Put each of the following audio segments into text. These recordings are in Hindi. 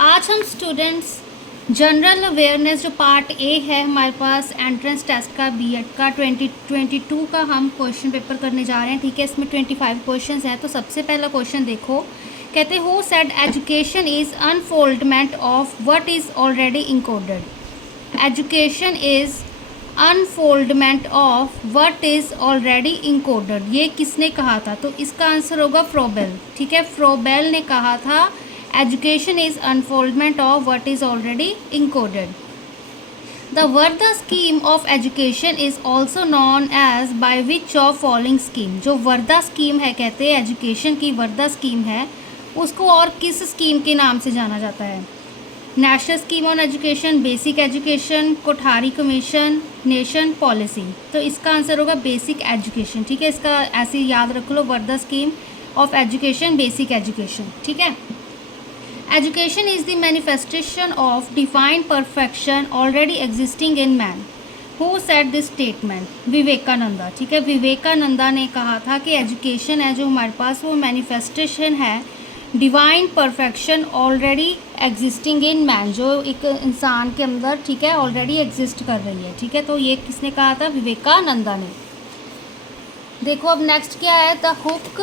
आज हम स्टूडेंट्स जनरल अवेयरनेस जो पार्ट ए है हमारे पास एंट्रेंस टेस्ट का बीएड का 2022 का हम क्वेश्चन पेपर करने जा रहे हैं। ठीक है, इसमें 25 क्वेश्चंस हैं। तो सबसे पहला क्वेश्चन देखो, कहते who said education is unfoldment of what is already encoded. Education is unfoldment of what is already encoded, ये किसने कहा था? तो इसका आंसर होगा फ्रोबेल। ठीक है, फ्रोबेल ने कहा था education is unfoldment of what is already encoded. The Varda scheme of education is also known as by which of following scheme? जो वर्दा स्कीम है, कहते हैं एजुकेशन की वर्दा स्कीम है, उसको और किस स्कीम के नाम से जाना जाता है? National scheme on education, basic education, Kothari commission, nation policy. तो इसका आंसर होगा बेसिक एजुकेशन। ठीक है, इसका ऐसे याद रख लो, Wardha scheme of education, basic education. ठीक है, Education is the manifestation of divine perfection already existing in man. Who said this statement? Vivekananda. ठीक है, विवेकानंदा ने कहा था कि एजुकेशन है जो हमारे पास वो मैनिफेस्टेशन है divine perfection already existing in man, जो एक इंसान के अंदर, ठीक है, ऑलरेडी एग्जिस्ट कर रही है। ठीक है, तो ये किसने कहा था? विवेकानंदा ने। देखो अब नेक्स्ट क्या है, द हुक,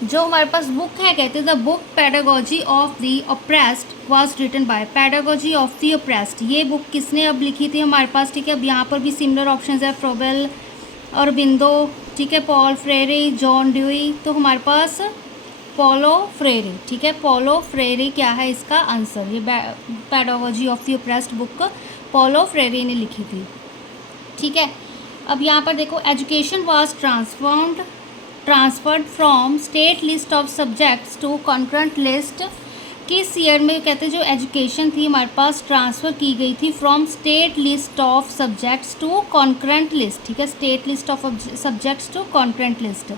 जो हमारे पास बुक है, कहते हैं the book pedagogy of the oppressed was written by. Pedagogy of the oppressed, ये बुक किसने अब लिखी थी हमारे पास? ठीक है, अब यहाँ पर भी सिमिलर ऑप्शंस है, फ्रोबेल, अरबिंदो, ठीक है, पॉल फ्रेरे, जॉन ड्यूई। तो हमारे पास पॉलो फ्रेरे। ठीक है, पॉलो फ्रेरे क्या है इसका आंसर? ये pedagogy of the oppressed book Paulo Freire ने लिखी थी। ठीक है, अब यहाँ पर देखो, education was transferred from state list of subjects to concurrent list. किस ईयर में, कहते हैं जो एजुकेशन थी हमारे पास ट्रांसफ़र की गई थी from state list of subjects to concurrent list. ठीक है, state list of subjects to concurrent list.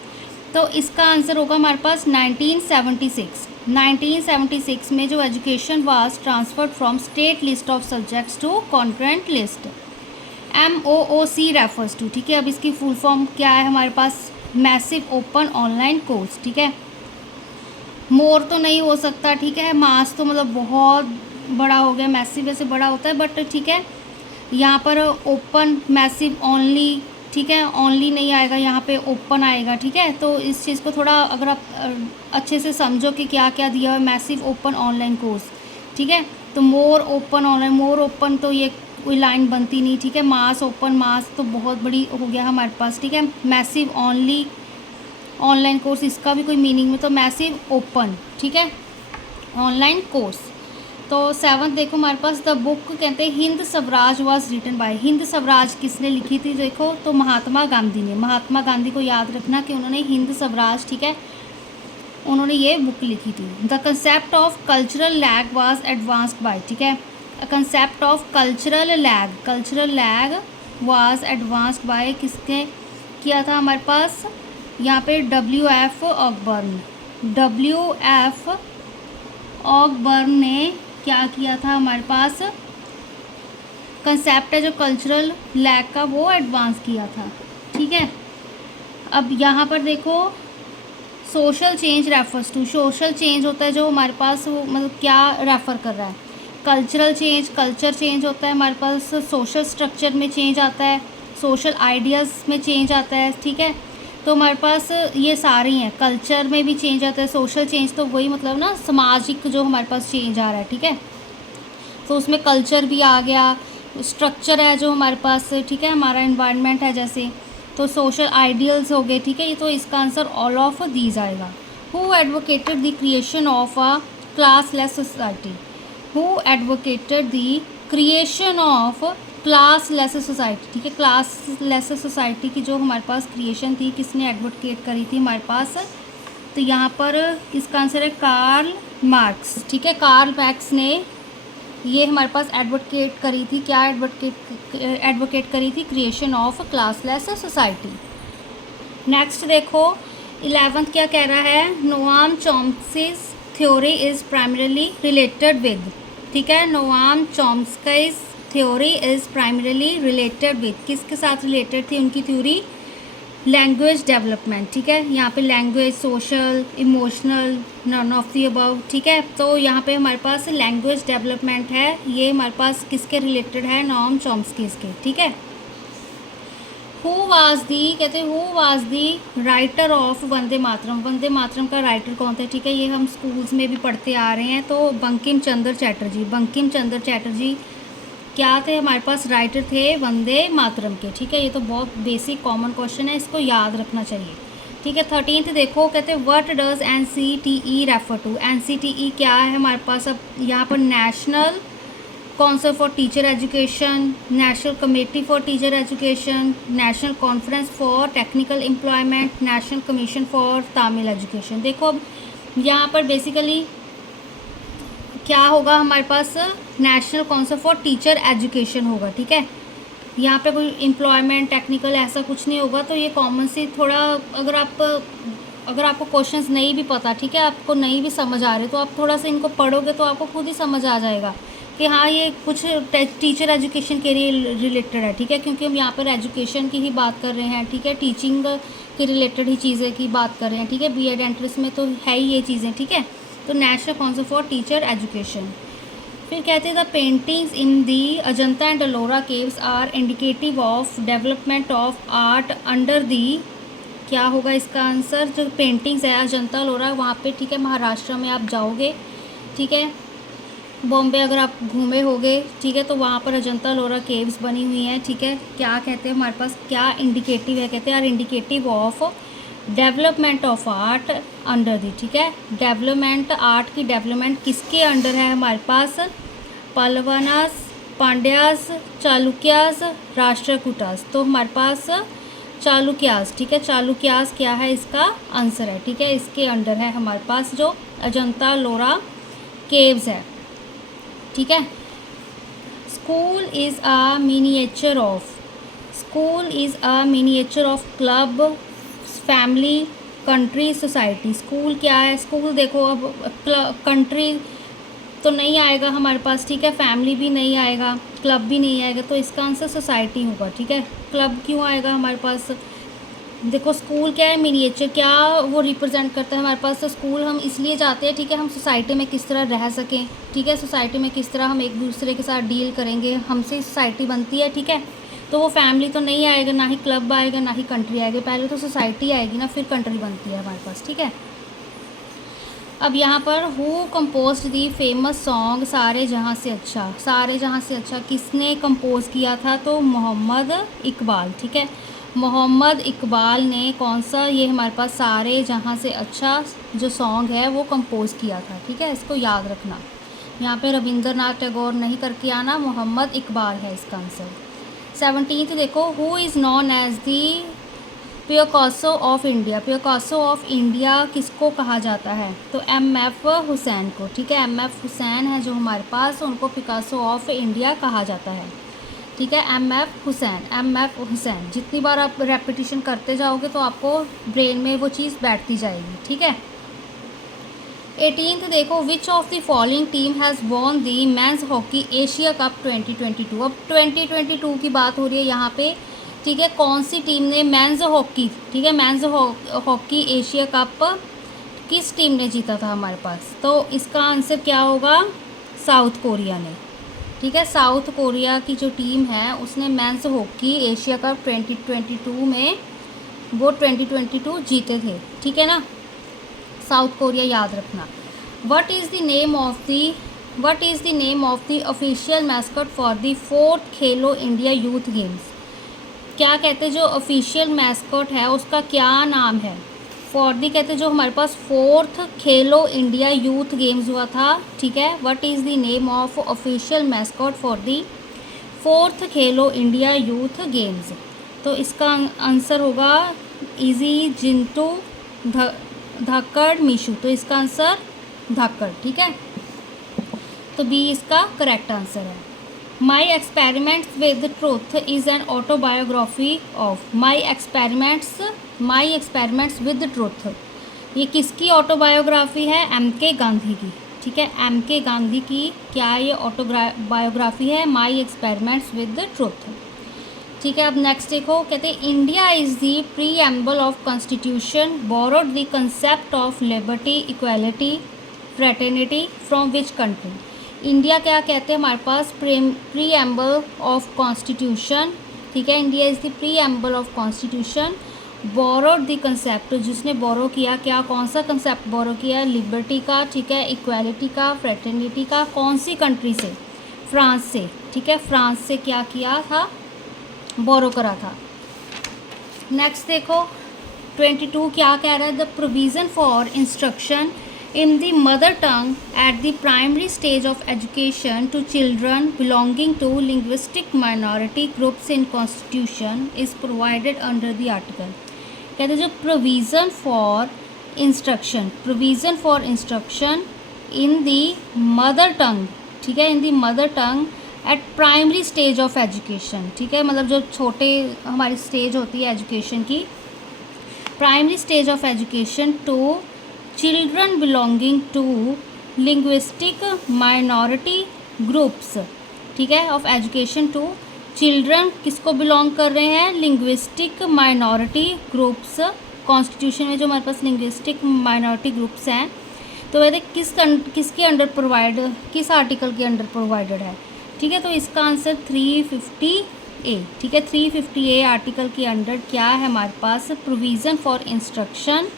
तो इसका आंसर होगा हमारे पास 1976। 1976 में जो education was transferred from state list of subjects to concurrent list. MOOC refers to. ठीक है, अब इसकी फुल फॉर्म क्या है हमारे पास? Massive open online course. ठीक है, मोर तो नहीं हो सकता, ठीक है, मास तो मतलब बहुत बड़ा हो गया, मैसिव वैसे बड़ा होता है, बट ठीक है, यहाँ पर ओपन, मैसिव, ओनली, ठीक है, ओनली नहीं आएगा, यहाँ पे ओपन आएगा। ठीक है, तो इस चीज़ को थोड़ा अगर आप अच्छे से समझो कि क्या क्या दिया है, मैसिव ओपन ऑनलाइन कोर्स। ठीक है, तो more open online, more open तो ये कोई लाइन बनती नहीं। ठीक है, मास ओपन, मास तो बहुत बड़ी हो गया हमारे पास। ठीक है, मैसिव ओनली ऑनलाइन कोर्स, इसका भी कोई मीनिंग में, तो मैसिव ओपन, ठीक है, ऑनलाइन कोर्स। तो 7th देखो हमारे पास, द बुक, कहते हैं Hind Swaraj was written by. Hind Swaraj किसने लिखी थी? देखो, तो महात्मा गांधी ने। महात्मा गांधी को याद रखना कि उन्होंने हिंद स्वराज, ठीक है, उन्होंने ये बुक लिखी थी। The concept of cultural lag was advanced by. ठीक है, concept of cultural lag was advanced by, किसने किया था हमारे पास? यहाँ पे WF ऑकबर्न ने क्या किया था हमारे पास? कंसेप्ट है जो कल्चरल लैग का, वो एडवांस किया था। ठीक है, अब यहाँ पर देखो, social change refers to. Social change होता है जो हमारे पास, वो मतलब क्या रेफ़र कर रहा है? कल्चरल चेंज, कल्चर चेंज होता है हमारे पास, सोशल स्ट्रक्चर में चेंज आता है, सोशल आइडियाज़ में चेंज आता है। ठीक है, तो हमारे पास ये सारी हैं, कल्चर में भी चेंज आता है, सोशल चेंज तो वही मतलब ना सामाजिक जो हमारे पास चेंज आ रहा है। ठीक है, तो उसमें कल्चर भी आ गया, स्ट्रक्चर है जो हमारे पास, ठीक है, हमारा इन्वायरमेंट है जैसे, तो सोशल आइडियल्स हो गए। ठीक है, ये तो इसका आंसर ऑल ऑफ दीज आएगा। Who advocated the creation of a classless society? Who advocated the creation of classless society? ठीक है, क्लासलेस सोसाइटी की जो हमारे पास क्रिएशन थी, किसने एडवोकेट करी थी हमारे पास? तो यहाँ पर किसका आंसर है? Karl Marx. ठीक है, कार्ल मार्क्स ने ये हमारे पास एडवोकेट करी थी। क्या एडवोकेट करी थी? Creation of classless society. Next देखो, 11th क्या कह रहा है? Noam Chomsky's theory is primarily related with. ठीक है, Noam Chomsky's theory is primarily related with, किसके साथ रिलेटेड थी उनकी थ्योरी? लैंग्वेज डेवलपमेंट, ठीक है। यहाँ पे language, social, emotional, none of the above, ठीक है। तो यहाँ पे हमारे पास लैंग्वेज डेवलपमेंट है, ये हमारे पास किसके रिलेटेड है, नॉम चॉम्स्की के, ठीक है। हु वाज दी, कहते हैं who was the writer of Vande Mataram, Vande Mataram का राइटर कौन था, ठीक है। ये हम स्कूल्स में भी पढ़ते आ रहे हैं। तो बंकिम चंद्र चटर्जी, बंकिम चंद्र चटर्जी क्या थे, हमारे पास राइटर थे वंदे मातरम के, ठीक है। ये तो बहुत बेसिक कॉमन क्वेश्चन है, इसको याद रखना चाहिए, ठीक है। 13th देखो, कहते हैं what does NCTE refer to, NCTE क्या है हमारे पास। अब यहाँ पर national council for teacher education, national committee for teacher education, national conference for technical employment, national commission for Tamil education. देखो अब यहाँ पर बेसिकली क्या होगा हमारे पास, national council for teacher education होगा, ठीक है। यहाँ पे कोई एम्प्लॉयमेंट, टेक्निकल ऐसा कुछ नहीं होगा। तो ये कॉमन सी थोड़ा, अगर आपको क्वेश्चंस नहीं भी पता, ठीक है, आपको नहीं भी समझ आ रहे, तो आप थोड़ा सा इनको पढ़ोगे तो आपको खुद ही समझ आ जाएगा कि हाँ ये कुछ टीचर एजुकेशन के रिलेटेड है, ठीक है। क्योंकि हम यहाँ पर एजुकेशन की ही बात कर रहे हैं, ठीक है, टीचिंग के रिलेटेड ही चीज़ें की बात कर रहे हैं, ठीक है। B.Ed एंट्रेंस में तो है ही ये चीज़ें, ठीक है। तो national council for teacher education. फिर कहते हैं the paintings in the Ajanta and Ellora caves are indicative of development of art under the, क्या होगा इसका आंसर। जो पेंटिंग्स है अजंता एलोरा वहाँ पे, ठीक है, महाराष्ट्र में आप जाओगे, ठीक है, बॉम्बे अगर आप घूमे होगे, ठीक है, तो वहाँ पर अजंता एलोरा केव्स बनी हुई हैं, ठीक है। क्या कहते हैं हमारे पास, क्या इंडिकेटिव है, कहते हैं are indicative of development of art under the, ठीक है। डेवलपमेंट, आर्ट की डेवलपमेंट किसके अंडर है हमारे पास, पल्लवानास, पांड्यास, चालुक्यास, राष्ट्रकूटास। तो हमारे पास चालुक्यास, ठीक है, चालुक्यास क्या है इसका आंसर है, ठीक है। इसके अंडर है हमारे पास जो अजंता एलोरा केव्स है, ठीक है। School is a miniature of, school is a miniature of club, family, country, society. School क्या है, स्कूल देखो अब कंट्री तो नहीं आएगा हमारे पास, ठीक है, फैमिली भी नहीं आएगा, क्लब भी नहीं आएगा, तो इसका आंसर सोसाइटी होगा, ठीक है। क्लब क्यों आएगा हमारे पास, देखो स्कूल क्या है, मिनिएचर क्या वो रिप्रेजेंट करता है हमारे पास। तो स्कूल हम इसलिए जाते हैं, ठीक है, हम सोसाइटी में किस तरह रह सकें, ठीक है, सोसाइटी में किस तरह हम एक दूसरे के साथ डील करेंगे, हमसे सोसाइटी बनती है, ठीक है। तो वो फैमिली तो नहीं आएगा, ना ही क्लब आएगा, ना ही कंट्री आएगी, पहले तो सोसाइटी आएगी ना, फिर कंट्री बनती है हमारे पास, ठीक है। अब यहाँ पर who compose the famous song सारे जहाँ से अच्छा, सारे जहाँ से अच्छा किसने कंपोज किया था, तो मोहम्मद इकबाल, ठीक है। मोहम्मद इकबाल ने कौन सा, ये हमारे पास सारे जहाँ से अच्छा जो सॉन्ग है वो कंपोज किया था, ठीक है, इसको याद रखना। यहाँ पे रविंद्रनाथ टैगोर नहीं करके आना, मोहम्मद इकबाल है इसका आंसर। 17th देखो, who is known as the Picasso of India, Picasso of India किसको कहा जाता है, तो MF हुसैन को, ठीक है। MF हुसैन है जो हमारे पास, उनको पिकासो ऑफ इंडिया कहा जाता है, ठीक है। MF हुसैन, MF हुसैन, जितनी बार आप रेपिटेशन करते जाओगे तो आपको ब्रेन में वो चीज़ बैठती जाएगी, ठीक है। 18th देखो, which of the following team has won the men's hockey Asia cup 2022। अब 2022 की बात हो रही है यहाँ पे, ठीक है, कौन सी टीम ने मेंस हॉकी, ठीक है, मेंस हॉकी एशिया कप किस टीम ने जीता था हमारे पास, तो इसका आंसर क्या होगा, साउथ कोरिया ने, ठीक है। साउथ कोरिया की जो टीम है उसने मेंस हॉकी एशिया कप 2022 में वो 2022 जीते थे, ठीक है ना, साउथ कोरिया याद रखना। What is the name of the official mascot for the 4th Khelo India youth games, क्या कहते हैं जो ऑफिशियल मैस्कॉट है उसका क्या नाम है, फॉर दी कहते हैं जो हमारे पास 4th खेलो इंडिया यूथ गेम्स हुआ था, ठीक है। What is the name of official mascot for the 4th Khelo India youth games, तो इसका आंसर होगा इजी जिंटू धक्कड़ मिशू, तो इसका आंसर धक्कड़, ठीक है। तो बी इसका करेक्ट आंसर है। My experiments with truth is an autobiography of, my experiments with truth, ये किसकी ऑटोबायोग्राफी है, MK गांधी की, ठीक है। MK गांधी की क्या ये ऑटोबायोग्राफी है, माई एक्सपेरिमेंट्स विद ट्रूथ। ठीक है। अब नेक्स्ट देखो, कहते हैं India is the preamble of constitution, borrowed the concept of liberty, equality, fraternity from which country. India क्या कहते हैं हमारे पास, प्रीएम्बल ऑफ कॉन्स्टिट्यूशन, ठीक है। India is the preamble of constitution, borrowed the concept, जिसने बोरो किया, क्या कौन सा कंसेप्ट बोरो किया, लिबर्टी का, ठीक है, इक्वालिटी का, फ्रेटर्निटी का, कौन सी कंट्री से, फ्रांस से, ठीक है, फ्रांस से क्या किया था, बोरो करा था। नेक्स्ट देखो 22 क्या कह रहा है, the provision for instruction in the mother tongue at the primary stage of education to children belonging to linguistic minority groups in constitution is provided under the article. कहते हैं जो provision for instruction in the mother tongue, ठीक है, in the mother tongue at primary stage of education, ठीक है, मतलब जो छोटे हमारी स्टेज होती है एजुकेशन की, primary stage of education to children belonging to linguistic minority groups, ठीक है, ऑफ एजुकेशन टू चिल्ड्रन किसको बिलोंग कर रहे हैं, लिंग्विस्टिक माइनॉरिटी ग्रुप्स। कॉन्स्टिट्यूशन में जो हमारे पास लिंग्विस्टिक माइनॉरिटी ग्रुप्स हैं, तो वैसे किसके अंडर प्रोवाइड, किस आर्टिकल के अंडर प्रोवाइडेड है, ठीक है। तो इसका आंसर 350A, ठीक है, 350A आर्टिकल के अंडर क्या है हमारे पास, provision for instruction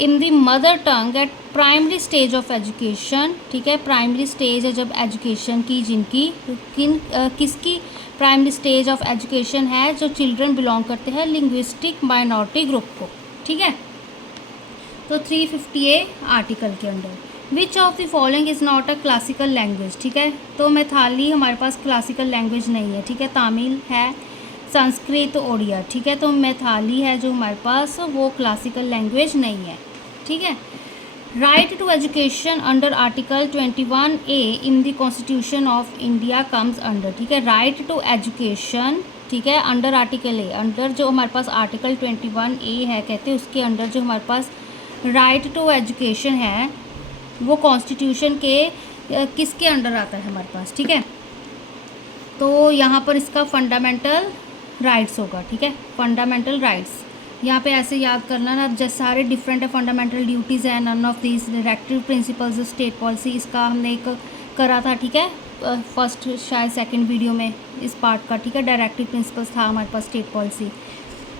in the mother tongue at primary stage of education, ठीक है, प्राइमरी स्टेज है जब एजुकेशन की, जिनकी किसकी प्राइमरी स्टेज ऑफ एजुकेशन है, जो चिल्ड्रन बिलोंग करते हैं लिंग्विस्टिक माइनॉरिटी ग्रुप को, ठीक है। तो 350A आर्टिकल के under which of the following is not a classical language, ठीक है। तो मैथाली हमारे पास क्लासिकल लैंग्वेज नहीं है, ठीक है, तमिल है, संस्कृत, ओडिया, ठीक है। तो मैथाली है जो हमारे पास, वो क्लासिकल लैंग्वेज नहीं है, ठीक है। Right to education under article 21A in the constitution of India comes under, ठीक है, राइट टू एजुकेशन, ठीक है, अंडर आर्टिकल ए, अंडर जो हमारे पास आर्टिकल 21A है, कहते हैं उसके अंडर जो हमारे पास राइट टू एजुकेशन है, वो कॉन्स्टिट्यूशन के किसके अंडर आता है हमारे पास, ठीक है। तो यहाँ पर इसका फंडामेंटल राइट्स होगा, ठीक है, फंडामेंटल राइट्स। यहाँ पे ऐसे याद करना ना, जैसे सारे डिफरेंट है, फंडामेंटल ड्यूटीज़ है, none of these directive principles state policy, इसका हमने एक करा था, ठीक है, फर्स्ट शायद सेकंड वीडियो में इस पार्ट का, ठीक है, डायरेक्टिव प्रिंसिपल्स था हमारे पास स्टेट पॉलिसी।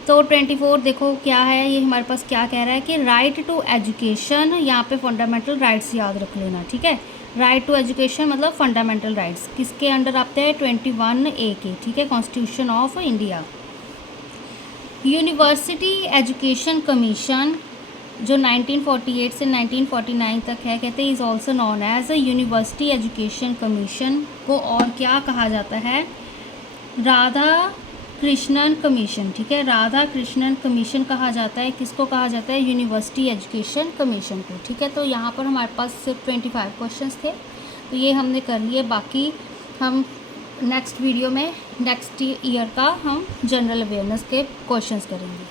तो 24 देखो क्या है, ये हमारे पास क्या कह रहा है कि राइट टू एजुकेशन, यहाँ पे फंडामेंटल राइट्स याद रख लेना, ठीक है, राइट टू एजुकेशन मतलब फंडामेंटल राइट्स किसके अंडर आते हैं, 21A के, ठीक है, constitution of India. University education commission जो 1948 से 1949 तक है, कहते हैं is also known as a university education commission को और क्या कहा जाता है, राधा कृष्णन कमीशन, ठीक है, राधा कृष्णन कमीशन कहा जाता है, किसको कहा जाता है, यूनिवर्सिटी एजुकेशन कमीशन को, ठीक है। तो यहाँ पर हमारे पास सिर्फ 25 क्वेश्चंस थे, तो ये हमने कर लिए, बाकी हम नेक्स्ट वीडियो में नेक्स्ट ईयर का हम जनरल अवेयरनेस के क्वेश्चंस करेंगे।